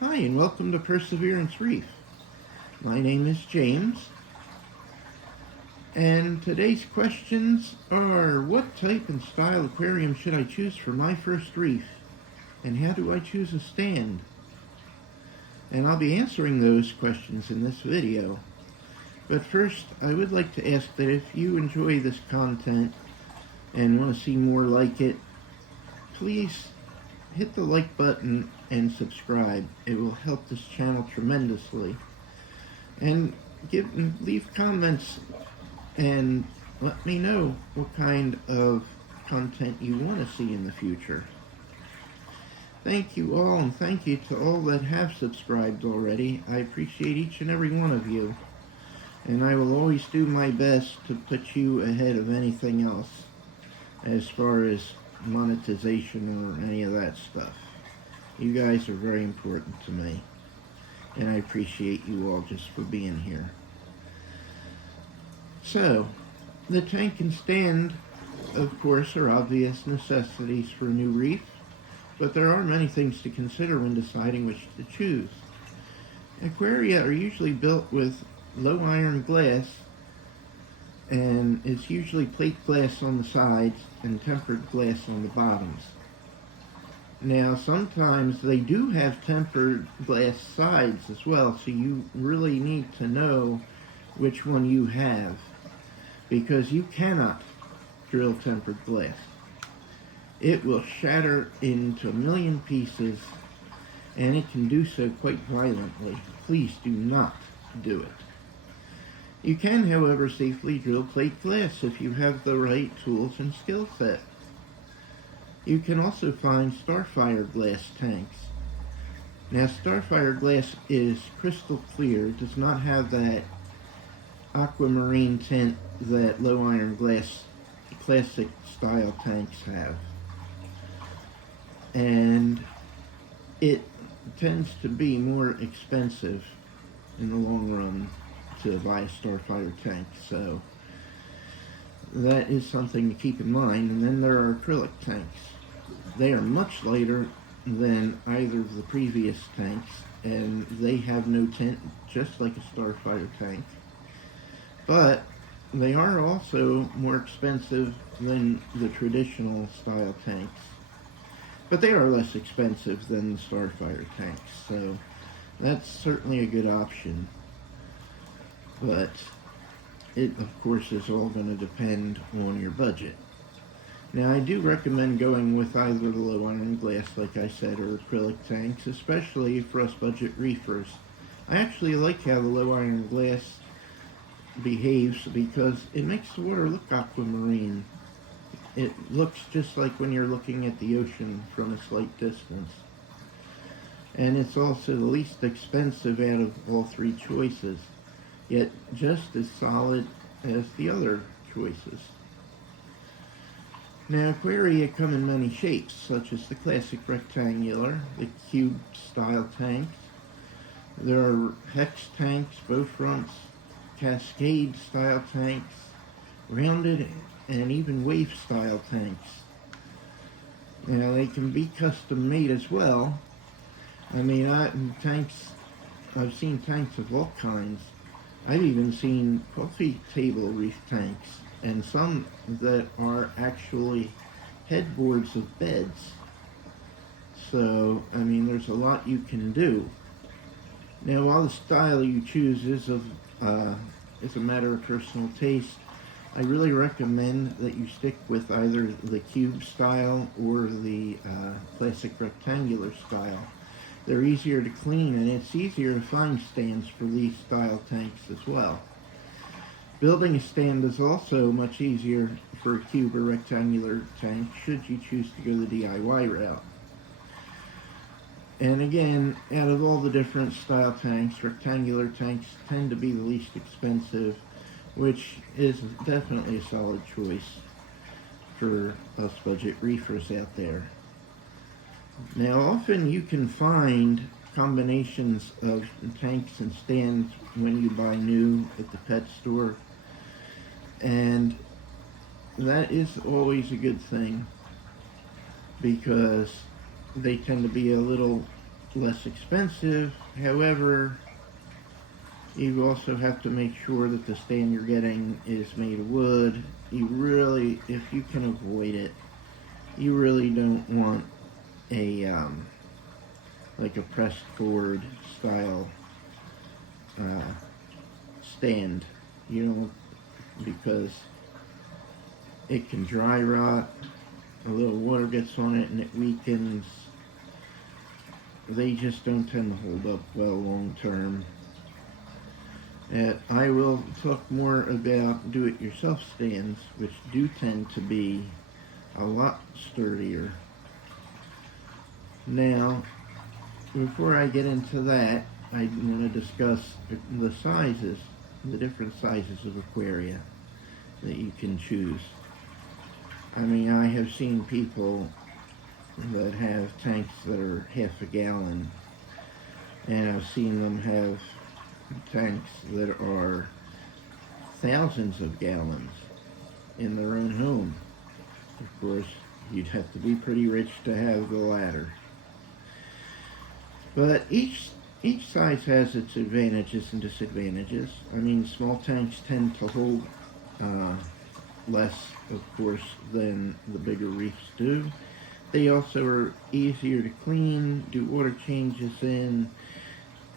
Hi, and welcome to Perseverance Reef. My name is James, and today's questions are: what type and style aquarium should I choose for my first reef? And how do I choose a stand? And I'll be answering those questions in this video. But first, I would like to ask that if you enjoy this content and want to see more like it, please hit the like button and subscribe. It will help this channel tremendously. And leave comments and let me know what kind of content you want to see in the future. Thank you all, and thank you to all that have subscribed already. I appreciate each and every one of you, and I will always do my best to put you ahead of anything else as far as monetization or any of that stuff. You guys are very important to me, and I appreciate you all just for being here. So, the tank and stand, of course, are obvious necessities for a new reef, but there are many things to consider when deciding which to choose. Aquaria are usually built with low iron glass, and it's usually plate glass on the sides and tempered glass on the bottoms. Now, sometimes they do have tempered glass sides as well, so you really need to know which one you have, because you cannot drill tempered glass. It will shatter into a million pieces, and it can do so quite violently. Please do not do it. You can, however, safely drill plate glass if you have the right tools and skill set. You can also find Starfire glass tanks. Now, Starfire glass is crystal clear. It does not have that aquamarine tint that low iron glass classic style tanks have. And it tends to be more expensive in the long run to buy a Starfire tank, so that is something to keep in mind. And then there are acrylic tanks. They are much lighter than either of the previous tanks, and they have no tint, just like a Starfire tank. But they are also more expensive than the traditional style tanks. But they are less expensive than the Starfire tanks, so that's certainly a good option. But it, of course, is all going to depend on your budget. Now, I do recommend going with either the low iron glass, like I said, or acrylic tanks, especially for us budget reefers. I actually like how the low iron glass behaves because it makes the water look aquamarine. It looks just like when you're looking at the ocean from a slight distance. And it's also the least expensive out of all three choices, yet just as solid as the other choices. Now, aquaria come in many shapes, such as the classic rectangular, the cube style tanks. There are hex tanks, bow fronts, cascade style tanks, rounded, and even wave style tanks. Now, they can be custom made as well. I mean, I've seen tanks of all kinds. I've even seen coffee table reef tanks, and some that are actually headboards of beds. So, I mean, there's a lot you can do. Now, while the style you choose is a matter of personal taste, I really recommend that you stick with either the cube style or the classic rectangular style. They're easier to clean, and it's easier to find stands for these style tanks as well. Building a stand is also much easier for a cube or rectangular tank should you choose to go the DIY route. And again, out of all the different style tanks, rectangular tanks tend to be the least expensive, which is definitely a solid choice for us budget reefers out there. Now, often you can find combinations of tanks and stands when you buy new at the pet store, and that is always a good thing because they tend to be a little less expensive. However, you also have to make sure that the stand you're getting is made of wood. You really, if you can avoid it, you really don't want a like a pressed board style stand. You know, because it can dry rot. A little water gets on it and it weakens. They just don't tend to hold up well long term. And I will talk more about do-it-yourself stands, which do tend to be a lot sturdier. Now, before I get into that, I want to discuss the sizes, the different sizes of aquaria that you can choose. I mean, I have seen people that have tanks that are half a gallon, and I've seen them have tanks that are thousands of gallons in their own home. Of course, you'd have to be pretty rich to have the latter. But each size has its advantages and disadvantages. I mean, small tanks tend to hold less, of course, than the bigger reefs do. They also are easier to clean, do water changes in,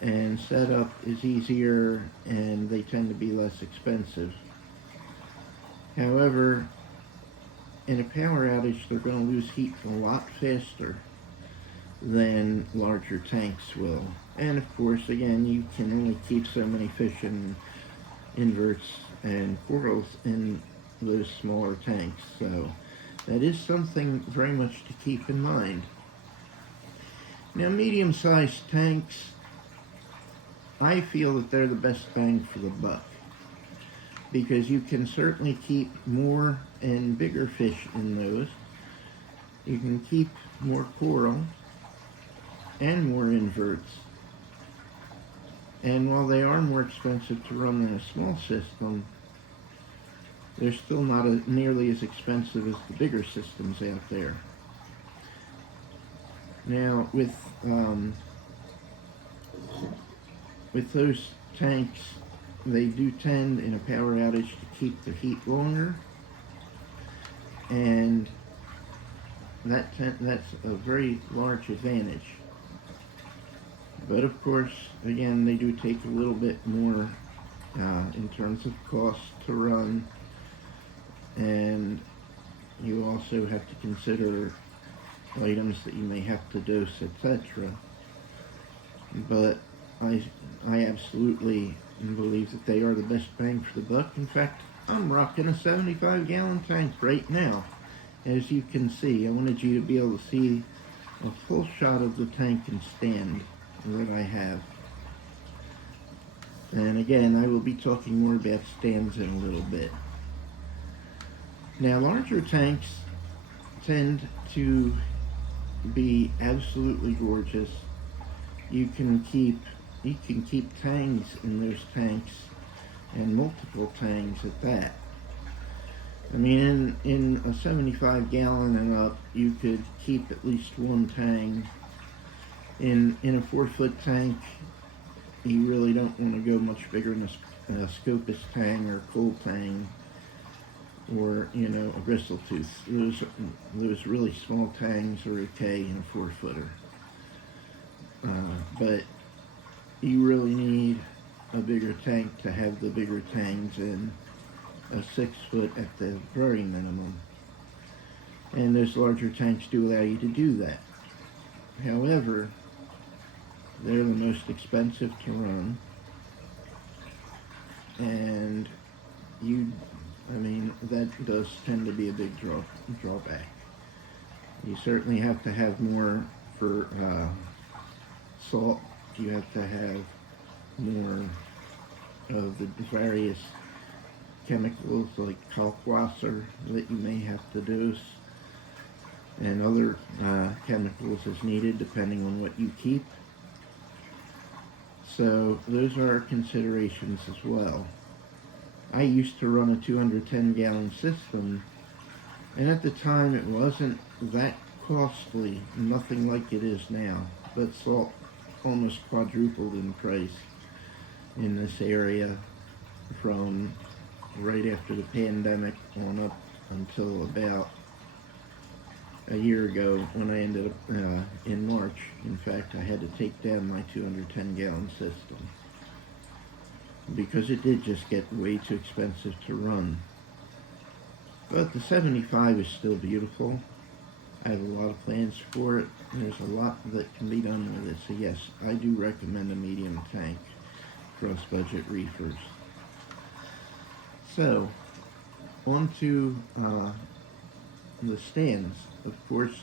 and setup is easier, and they tend to be less expensive. However, in a power outage, they're going to lose heat a lot faster than larger tanks will. And of course, again, you can only keep so many fish and inverts and corals in those smaller tanks. So that is something very much to keep in mind. Now, medium-sized tanks, I feel that they're the best bang for the buck, because you can certainly keep more and bigger fish in those. You can keep more coral and more inverts. And while they are more expensive to run than a small system, they're still not nearly as expensive as the bigger systems out there. Now, with those tanks, they do tend, in a power outage, to keep the heat longer, and that's a very large advantage. But of course, again, they do take a little bit more in terms of cost to run, and you also have to consider items that you may have to dose, etc. But I absolutely believe that they are the best bang for the buck. In fact, I'm rocking a 75-gallon tank right now. As you can see, I wanted you to be able to see a full shot of the tank and stand that I have. And again, I will be talking more about stands in a little bit. Now, larger tanks tend to be absolutely gorgeous. You can keep tangs in those tanks, and multiple tangs at that. I mean, in a 75-gallon and up, you could keep at least one tang. In a 4-foot tank, you really don't want to go much bigger than a Scopus tang or a coal tang, or, you know, a bristle-tooth. Those really small tangs are okay in a 4-footer. But you really need a bigger tank to have the bigger tangs in, a 6-foot at the very minimum. And those larger tanks do allow you to do that. However, they're the most expensive to run, and that does tend to be a big drawback. You certainly have to have more for salt. You have to have more of the various chemicals like kalkwasser that you may have to dose, and other chemicals as needed depending on what you keep. So those are considerations as well. I used to run a 210-gallon system, and at the time it wasn't that costly, nothing like it is now. But salt almost quadrupled in price in this area from right after the pandemic on up until about a year ago when I ended up in March. In fact, I had to take down my 210-gallon system because it did just get way too expensive to run. But the 75 is still beautiful. I have a lot of plans for it. There's a lot that can be done with it. So yes, I do recommend a medium tank for us budget reefers. So, on to the stands. Of course,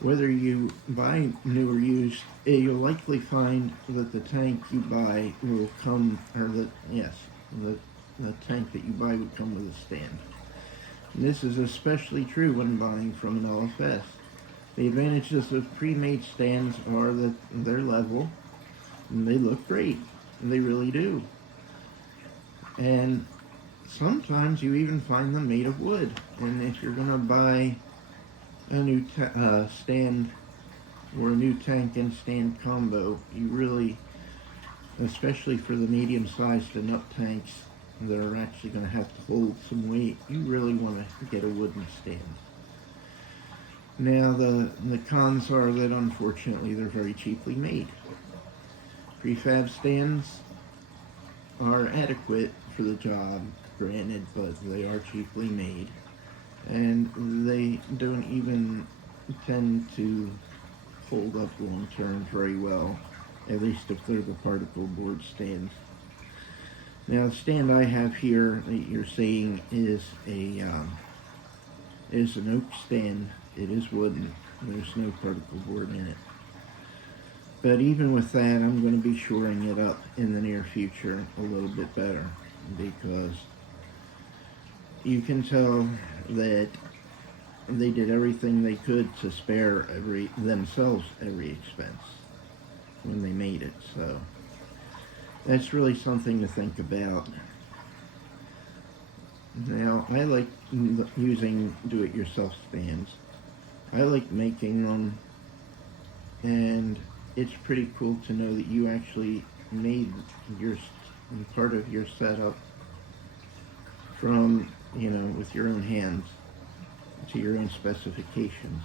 whether you buy new or used, you'll likely find that the tank you buy will come, or the tank that you buy would come with a stand. And this is especially true when buying from an LFS. The advantages of pre-made stands are that they're level, and they look great, and they really do. And sometimes you even find them made of wood. And if you're going to buy a new stand or a new tank and stand combo, you really, especially for the medium-sized and up tanks that are actually going to have to hold some weight, you really want to get a wooden stand. Now the cons are that unfortunately they're very cheaply made. Prefab stands are adequate for the job, granted, but they are cheaply made, and they don't even tend to hold up long term very well, at least if they're the particle board stands. Now the stand I have here that you're seeing is an oak stand. It is wooden. There's no particle board in it. But even with that, I'm going to be shoring it up in the near future a little bit better, because you can tell that they did everything they could to spare themselves every expense when they made it. So that's really something to think about. Now, I like using do-it-yourself stands. I like making them, and it's pretty cool to know that you actually made part of your setup from, with your own hands to your own specifications.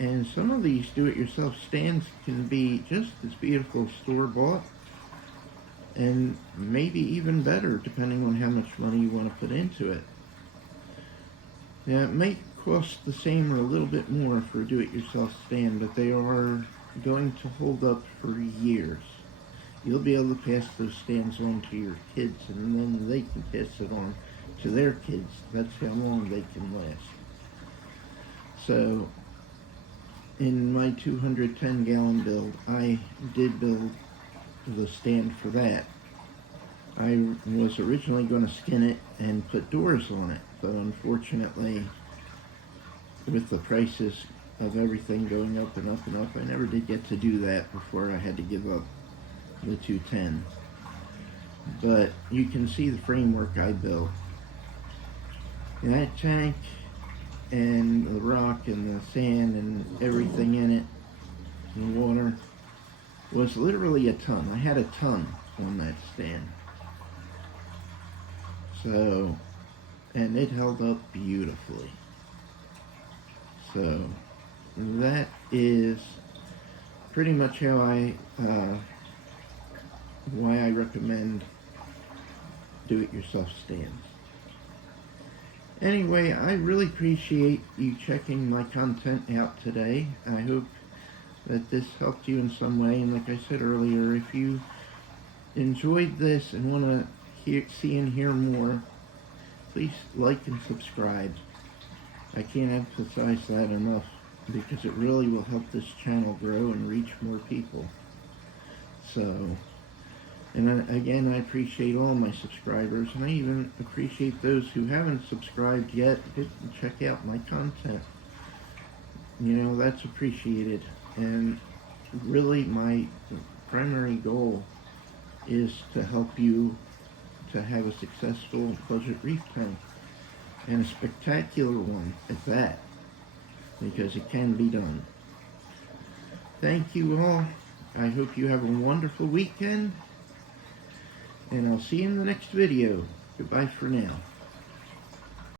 And some of these do-it-yourself stands can be just as beautiful store-bought, and maybe even better depending on how much money you want to put into it. Now, it may cost the same or a little bit more for a do-it-yourself stand, but they are going to hold up for years. You'll be able to pass those stands on to your kids, and then they can pass it on to their kids. That's how long they can last. So, in my 210-gallon build, I did build the stand for that. I was originally going to skin it and put doors on it, but unfortunately, with the prices of everything going up and up and up, I never did get to do that before I had to give up the 210. But you can see the framework I built. And that tank and the rock and the sand and everything in it, and the water, was literally a ton. I had a ton on that stand. So, and it held up beautifully. So, that is pretty much how why I recommend do-it-yourself stands. Anyway, I really appreciate you checking my content out today. I hope that this helped you in some way, and like I said earlier, if you enjoyed this and want to see and hear more, please like and subscribe. I can't emphasize that enough, because it really will help this channel grow and reach more people. So, and again, I appreciate all my subscribers, and I even appreciate those who haven't subscribed yet. Check out my content. That's appreciated. And really, my primary goal is to help you to have a successful budget reef tank, and a spectacular one at that, because it can be done. Thank you all. I hope you have a wonderful weekend. And I'll see you in the next video. Goodbye for now.